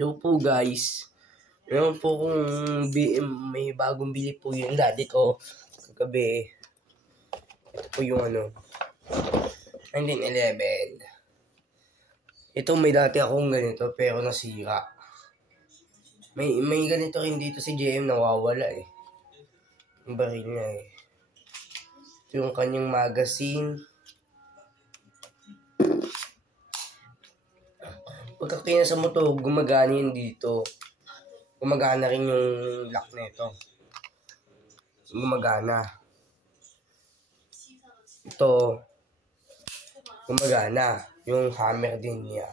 Hello po guys. Meron po kung may bagong bili po yung daddy ko kagabi. Ito po yung 1911. Ito may dati akong ganito pero nasira. May ganito rin dito si JM nawawala eh. Yung baril niya eh. Ito yung kanyang magazine. Pagka kinasa mo to, gumagana yun dito. Gumagana rin yung lock na ito. Gumagana. Ito, gumagana. Yung hammer din niya.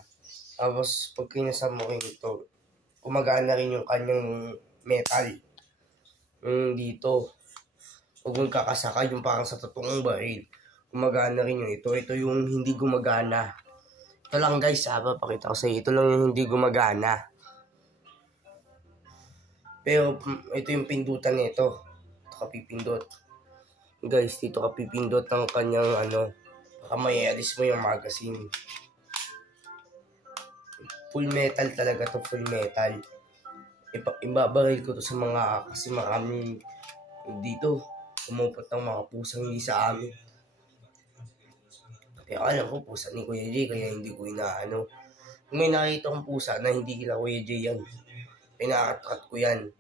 Tapos, pag kinasa mo rin ito, gumagana rin yung kanyang metal. Yung dito. Pag magkakasaka, yung parang sa totoong baril. Gumagana rin yung ito. Ito yung hindi gumagana. Ito lang guys, papakita ko sa iyo. Ito lang yung hindi gumagana. Pero ito yung pindutan nito. Ito kapipindot. Guys, dito kapipindot ng kanyang baka may alis mo yung magazine. Full metal talaga to, full metal. Ibabaril ko to sa mga, kasi maraming dito pumupot ng mga pusang hindi sa amin. Kaya alam ko pusa ni Kuya J, kaya hindi ko inaano. Kung may nakita kong pusa na hindi kila Kuya J yan, pinakakat ko yan.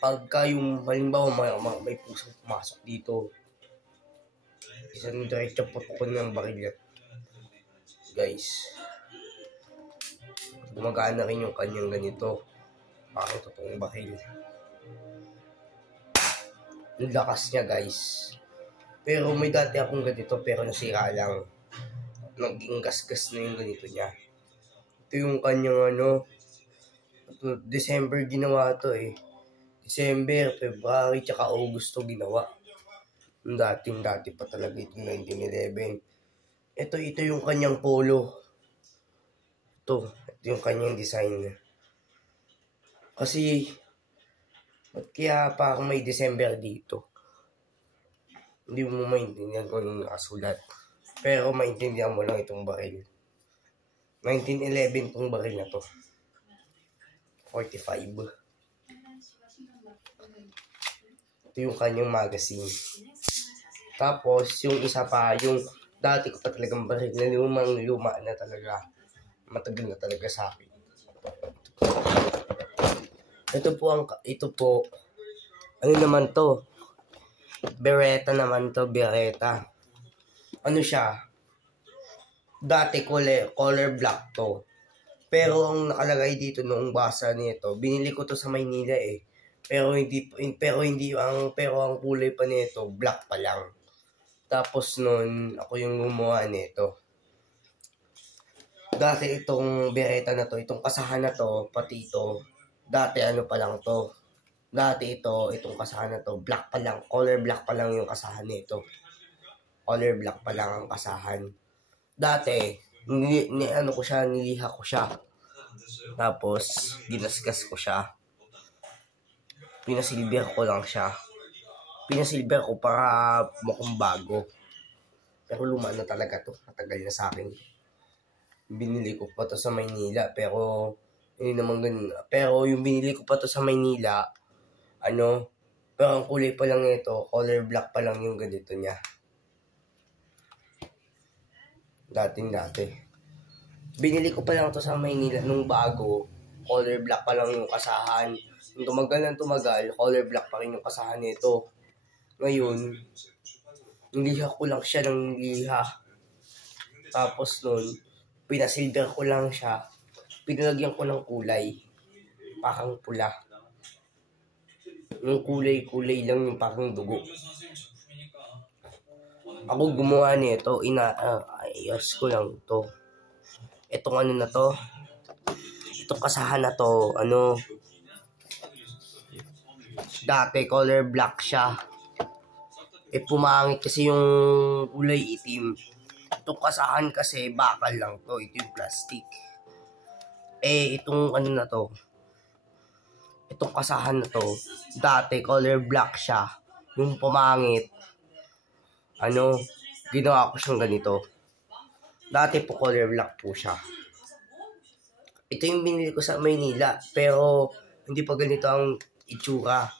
Pagka yung halimbawa may pusang pumasok dito, isang diretso putukon ng baril yan. Guys, gumagana rin yung kanyang ganito. Parang totoong baril. Yung lakas niya guys. Pero may dati akong ganito pero nasira lang. Naging gas-gas na yung ganito niya. Ito yung kanyang ito, December ginawa to eh. December, February, tsaka August to ginawa. Dati pa talaga itong 1911. Ito yung kanyang polo. Ito yung kanyang design. Kasi, ba't kaya parang may December dito? Hindi mo maintindihan kung anong nakasulat. Pero maintindihan mo lang itong baril. 1911 itong baril na to. 45. Ito yung kanyang magazine. Tapos, yung isa pa, yung dati ko pa talagang baril na luma na talaga. Matagal na talaga sa akin. Ito po, ano naman to? Beretta naman to, Beretta. Ano siya? Dati color black to. Pero ang nakalagay dito noong basa nito, binili ko to sa Maynila eh. Pero ang kulay pa nito, black pa lang. Tapos noon, ako yung gumawa nito. Dati itong Beretta na to, itong kasahan na to, pati ito, dati pa lang to. Dati itong kasahan na to, black pa lang, color black pa lang yung kasahan nito. Color black pa lang ang kasahan. Dati, niliha ko siya. Tapos, ginasgas ko siya. Pinasilver ko lang siya. Pinasilver ko para mukhang bago. Pero luma na talaga to, matagal na sa akin. Binili ko pa to sa Maynila, pero hindi naman ganun. Pero yung binili ko pa to sa Maynila, pero ang kulay pa lang ito, color black pa lang yung ganito niya. Dati. Binili ko pa lang to sa Maynila nung bago, color black pa lang yung kasahan. Nung tumagal, color black pa rin yung kasahan nito. Ngayon, niliha ko lang siya ng liha. Tapos nun, pinasilver ko lang siya. Pinalagyan ko ng kulay. Parang pula. Yung kulay lang yung parang dugo. Ako gumawa nito, ayos ko lang to. Itong na to, itong kasahan na to, dati color black siya. Pumangit kasi yung kulay itim. Itong kasahan kasi bakal lang to, ito yung plastic. Itong na to, itong kasahan na to, dati color black siya. Yung pumangit, ginawa ko siyang ganito. Dati po color black po siya. Ito yung binili ko sa Maynila, pero hindi pa ganito ang itsura.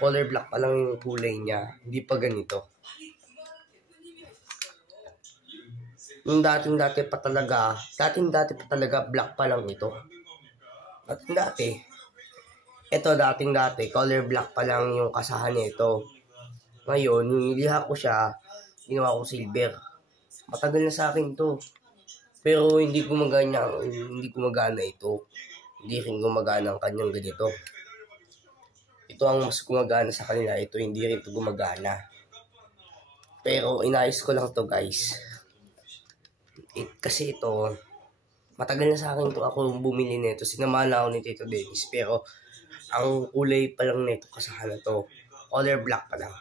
Color black pa lang yung kulay niya, hindi pa ganito. Yung dating-dati pa talaga black pa lang ito. Dating-dati, color black pa lang yung kasahan nito. Ngayon, yung niliha ko siya, ginawa ko silver. Matagal na sa akin to. Pero hindi gumagana ito. Hindi rin gumagana ang kanyang ganito. Ito ang mas gumagana sa kanila. Ito hindi rin ito gumagana. Pero inayos ko lang to guys. Kasi ito, matagal na sa akin to ako bumili nito. Sinamahan ako ni Tito Dennis. Pero ang kulay pa lang nito kasahan na to. Color black pa lang.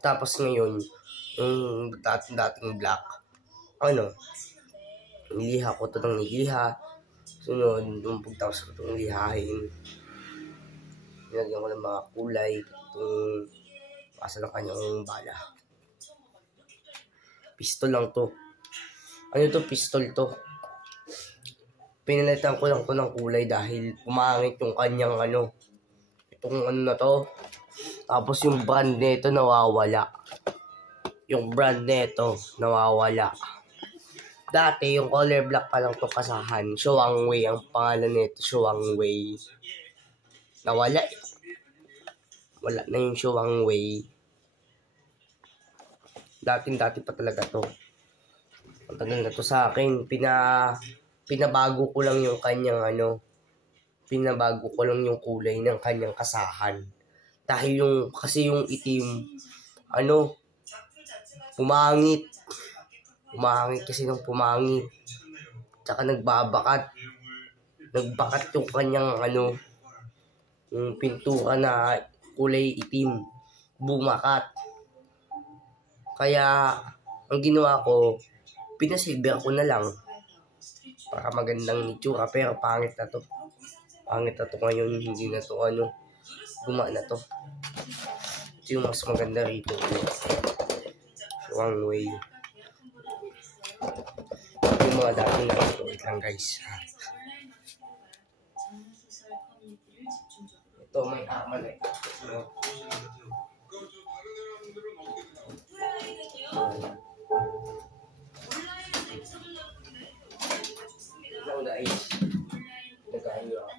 Tapos ngayon, yung dating black, niliha ko ito ng niliha. Sunod, yung pagtapos ko itong lihahin, nilagyan ko ng mga kulay, itong pasa ng kanyang bala. Pistol lang to. Pistol to. Pinalitan ko lang to ng kulay dahil pumangit yung kanyang itong na to. Tapos yung brand nito nawawala. Dati yung color black pa lang to kasahan. Shuang Wei ang pangalan nito, Shuang Wei. Nawala eh. Wala na yung Shuang Wei. Dati pa talaga to. Ang tagal na to sa akin. Pinabago ko lang yung kanyang pinabago ko lang yung kulay ng kanyang kasahan. Dahil kasi yung itim, pumangit. Pumangit kasi nung pumangit. Tsaka nagbabakat yung kanyang yung pintura na kulay itim. Bumakat. Kaya, ang ginawa ko, pinasilver ko na lang. Para magandang itsura. Pero pangit na to. Ngayon, hindi na to guma na to. Ito yung mas maganda rito. Shuang Wei. Yung mga dati na ito. Wait lang guys. Ito may amal eh. Lang guys. Nagkain ako.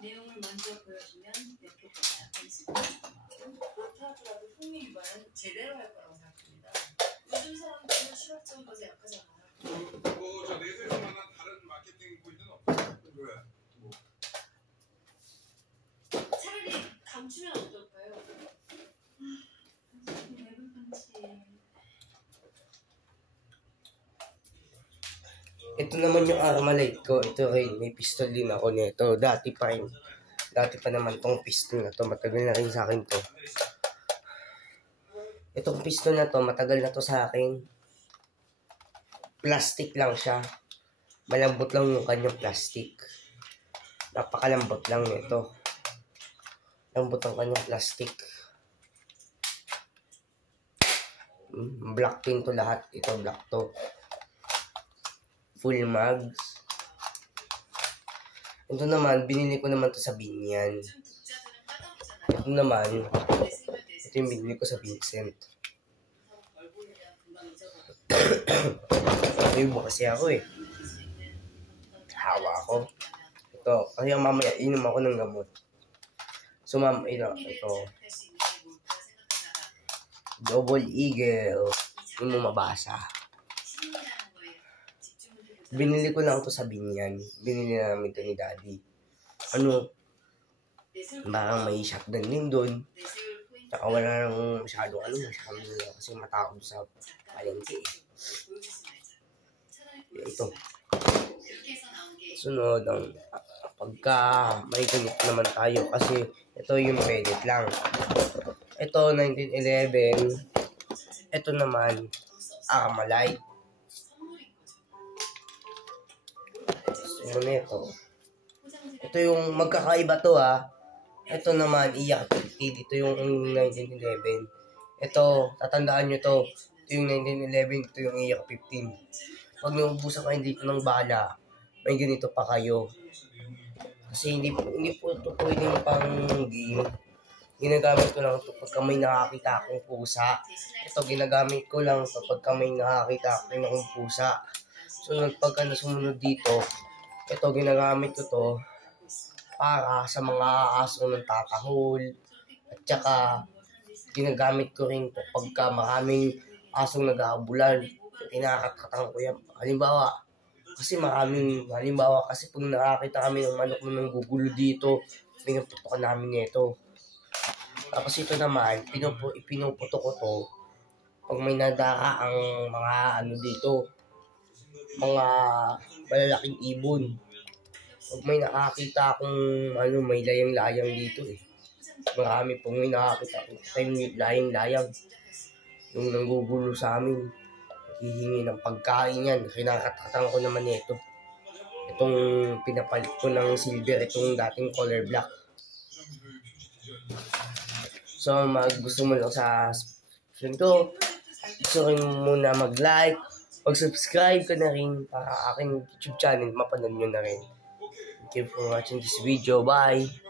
내용을 먼저 보여주면 이렇게 못하더라도 흥미 유발은 제대로 할 거라고 생각합니다. 요즘 사람들은 시각적인 것에 약하잖아요. 저 내세울 만한 다른 마케팅 포인트는 없어요? 왜? 차라리 감추면 어떨까요? 내분 판치. Ito naman yung Armalite ko. Ito rin, may pistol din ako nito. Dati pa naman tong pistol na to. Matagal na rin sa akin to. Itong pistol na to, matagal na to sa akin. Plastic lang siya. Malambot lang yung kanyang plastic. Napakalambot lang nito. Lambot ang kanyang plastic. Black din to lahat. Ito black to. Full mags. Ito naman, binili ko naman to sa Binyan. Ito naman, ito yung binili ko sa Vincent. Iba kasi ako eh. Hawa ako. Ito, kasi mamaya inom ako ng gamot. So ito. Double Eagle. Yung mo mabasa. Binili ko lang ito sa Binyan. Binili namin ito ni Daddy. Parang may shotgun din doon. Tsaka wala nang masyado kasi matakot sa palengke. Ito. Sunod, pagka may ganit naman tayo kasi ito yung pellet lang. Ito, 1911. Ito naman, Armalite. mo nito. Ito yung magkakaiba to ha. Ito naman, iyak 50. Ito yung 1911. Ito, tatandaan nyo to. Ito yung 1911. Ito yung iyak 15. Pag naubusan kayo dito ng bala, may ganito pa kayo. Kasi hindi po ito pwedeng pang game. Ginagamit ko lang ito pagka may nakakita akong pusa. Ito, ginagamit ko lang ito pagka may nakakita akong pusa. So, pagka nasumunod dito, ito, ginagamit ko to para sa mga aso ng tatahol. At saka, ginagamit ko rin ito pagka maraming asong nag-aabulan. Kinakatatan ko yan. Halimbawa, kasi pag nakakita kami ng manok na nanggugulo dito, pinuputokan namin ito. Tapos ito naman, pinuputo ko to pag may nadaka ang mga dito, mga malalaking ibon. Pag may nakakita akong may layang-layang dito eh. Marami pag may nakakita akong layang-layang. Yung nanggugulo sa amin, hihingi ng pagkain yan. Kinakatatan ko naman ito. Itong pinapalit ko ng silver, itong dating color black. So, gusto mo lang sa ko, gusto rin muna mag-like, mag-subscribe ka na rin para aking YouTube channel, mapanood nyo na rin. Thank you for watching this video. Bye!